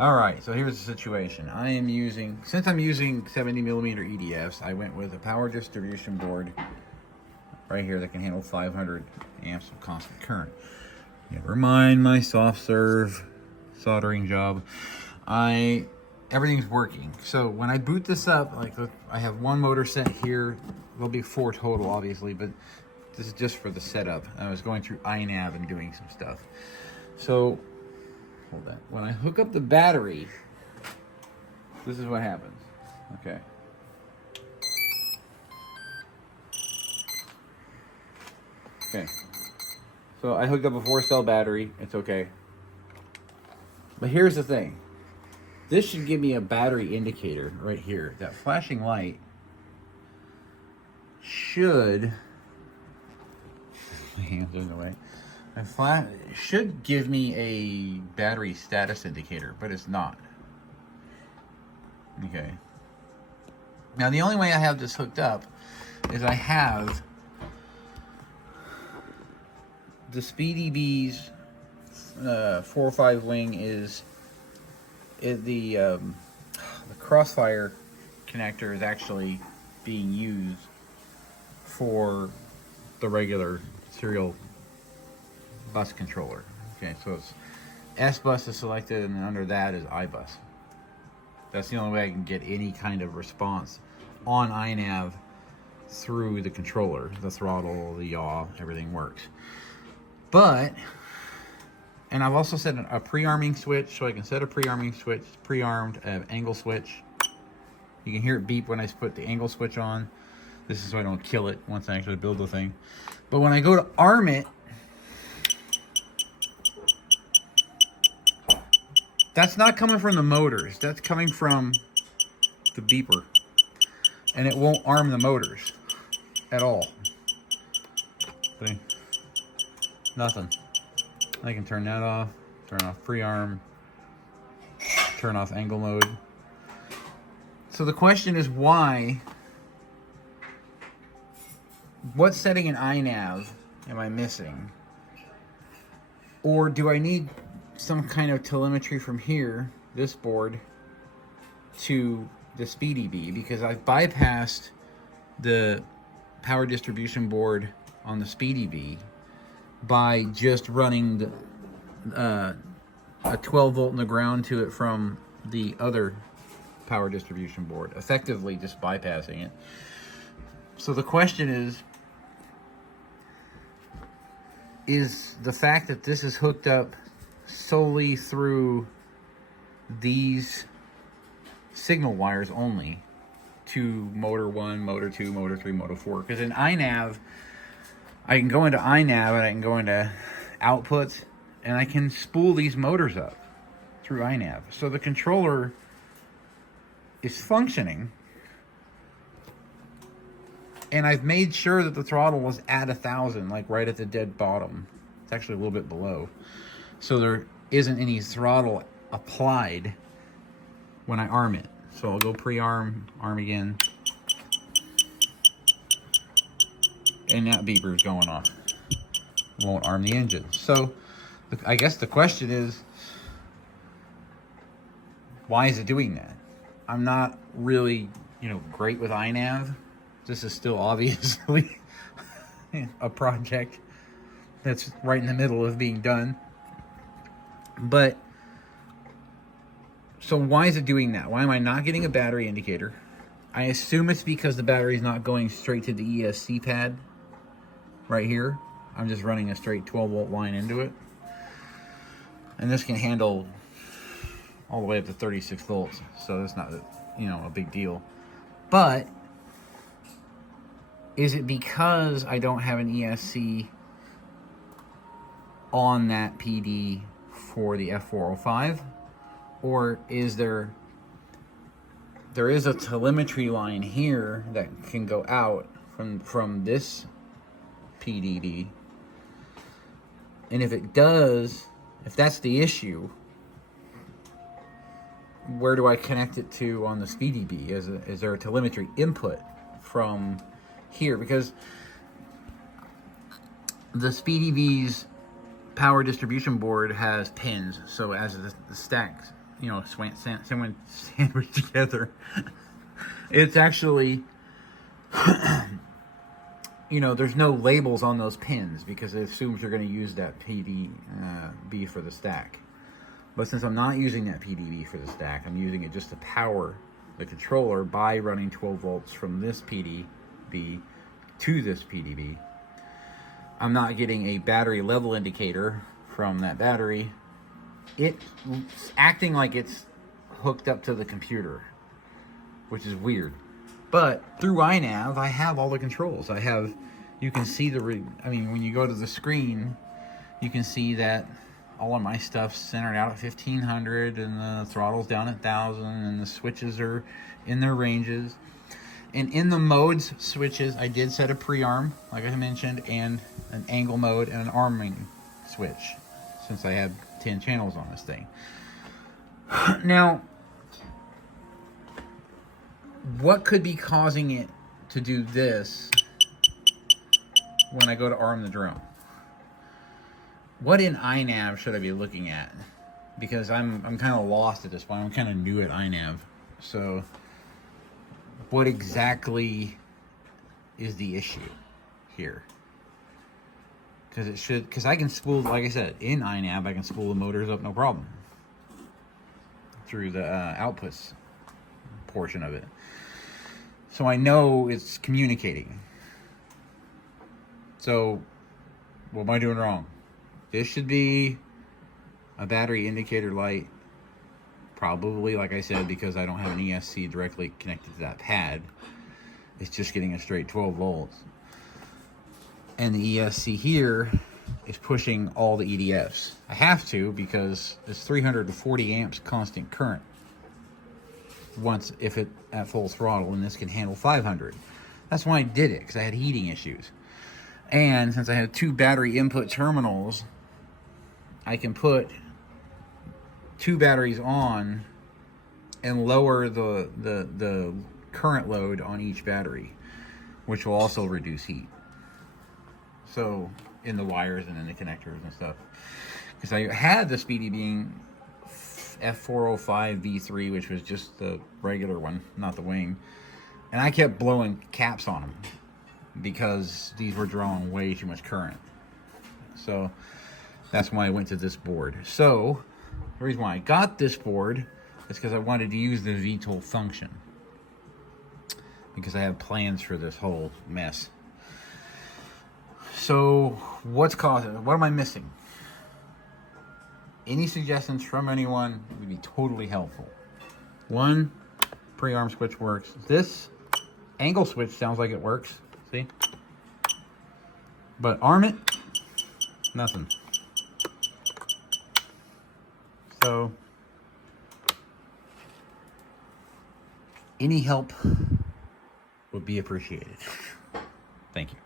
Alright, so here's the situation. Since I'm using 70mm EDFs, I went with a power distribution board right here that can handle 500 amps of constant current. Never mind my soft serve soldering job. Everything's working. So when I boot this up, I have one motor set here. There'll be 4 total, obviously, but this is just for the setup. I was going through INAV and doing some stuff. So, hold on. When I hook up the battery, this is what happens. Okay. Okay. So I hooked up a 4-cell battery. It's okay. But here's the thing. This should give me a battery indicator right here. That flashing light should... My hands are in the way. Should give me a battery status indicator, but it's not. Okay. Now the only way I have this hooked up is I have the Speedy Bee's 405 wing the crossfire connector is actually being used for the regular serial bus controller. Okay, so it's S bus is selected, and then under that is I bus. That's the only way I can get any kind of response on INAV through the controller. The throttle, the yaw, everything works. But, and I've also set a pre-arming switch, so I can set a pre-arming switch, pre-armed angle switch. You can hear it beep when I put the angle switch on. This is so I don't kill it once I actually build the thing. But when I go to arm it, that's not coming from the motors. That's coming from the beeper. And it won't arm the motors at all. See? Nothing. I can turn that off, turn off pre-arm, turn off angle mode. So the question is why, what setting in INAV am I missing? Or do I need some kind of telemetry from here, this board, to the Speedy Bee? Because I've bypassed the power distribution board on the Speedy Bee by just running a 12 volt in the ground to it from the other power distribution board, effectively just bypassing it. So the question is the fact that this is hooked up solely through these signal wires only to motor 1, motor 2, motor 3, motor 4. Because in INAV, I can go into INAV and I can go into outputs and I can spool these motors up through INAV. So the controller is functioning, and I've made sure that the throttle was at 1,000, like right at the dead bottom. It's actually a little bit below. So there isn't any throttle applied when I arm it. So I'll go pre-arm, arm again. And that beeper is going off. Won't arm the engine. So I guess the question is, why is it doing that? I'm not really, great with INAV. This is still obviously a project that's right in the middle of being done. But, so why is it doing that? Why am I not getting a battery indicator? I assume it's because the battery is not going straight to the ESC pad right here. I'm just running a straight 12 volt line into it. And this can handle all the way up to 36 volts. So that's not, a big deal. But is it because I don't have an ESC on that PD for the F405? Or is there is a telemetry line here that can go out from this PDD? And if it does, if that's the issue, where do I connect it to on the Speedy Bee? Is there a telemetry input from here? Because the Speedy Bee's power distribution board has pins. So as the stack you know, someone sandwiched together. It's actually, you know, there's no labels on those pins because it assumes you're going to use that PDB for the stack. But since I'm not using that PDB for the stack, I'm using it just to power the controller by running 12 volts from this PDB to this PDB. I'm not getting a battery level indicator from that battery. It's acting like it's hooked up to the computer, which is weird. But through INAV, I have all the controls. I have, you can see I mean, when you go to the screen, you can see that all of my stuff's centered out at 1500 and the throttle's down at 1000 and the switches are in their ranges. And in the modes switches, I did set a pre-arm, like I mentioned, and an angle mode and an arming switch, since I have 10 channels on this thing. Now, what could be causing it to do this when I go to arm the drone? What in INAV should I be looking at? Because I'm kind of lost at this point. I'm kind of new at INAV. So what exactly is the issue here? Because I can spool, like I said, in INAV, I can spool the motors up no problem through the outputs portion of it. So I know it's communicating. So what am I doing wrong? This should be a battery indicator light. Probably, like I said, because I don't have an ESC directly connected to that pad. It's just getting a straight 12 volts. And the ESC here is pushing all the EDFs. I have to because it's 340 amps constant current. If it at full throttle, and this can handle 500. That's why I did it, because I had heating issues. And since I had 2 battery input terminals, I can put 2 batteries on and lower the current load on each battery, which will also reduce heat. So in the wires and in the connectors and stuff. Because I had the Speedy Bee F405 V3, which was just the regular one, not the wing. And I kept blowing caps on them because these were drawing way too much current. So that's why I went to this board. So the reason why I got this board is because I wanted to use the VTOL function, because I have plans for this whole mess. So what's causing it? What am I missing? Any suggestions from anyone would be totally helpful. One, pre-arm switch works. This angle switch sounds like it works. See? But arm it, nothing. So any help would be appreciated. Thank you.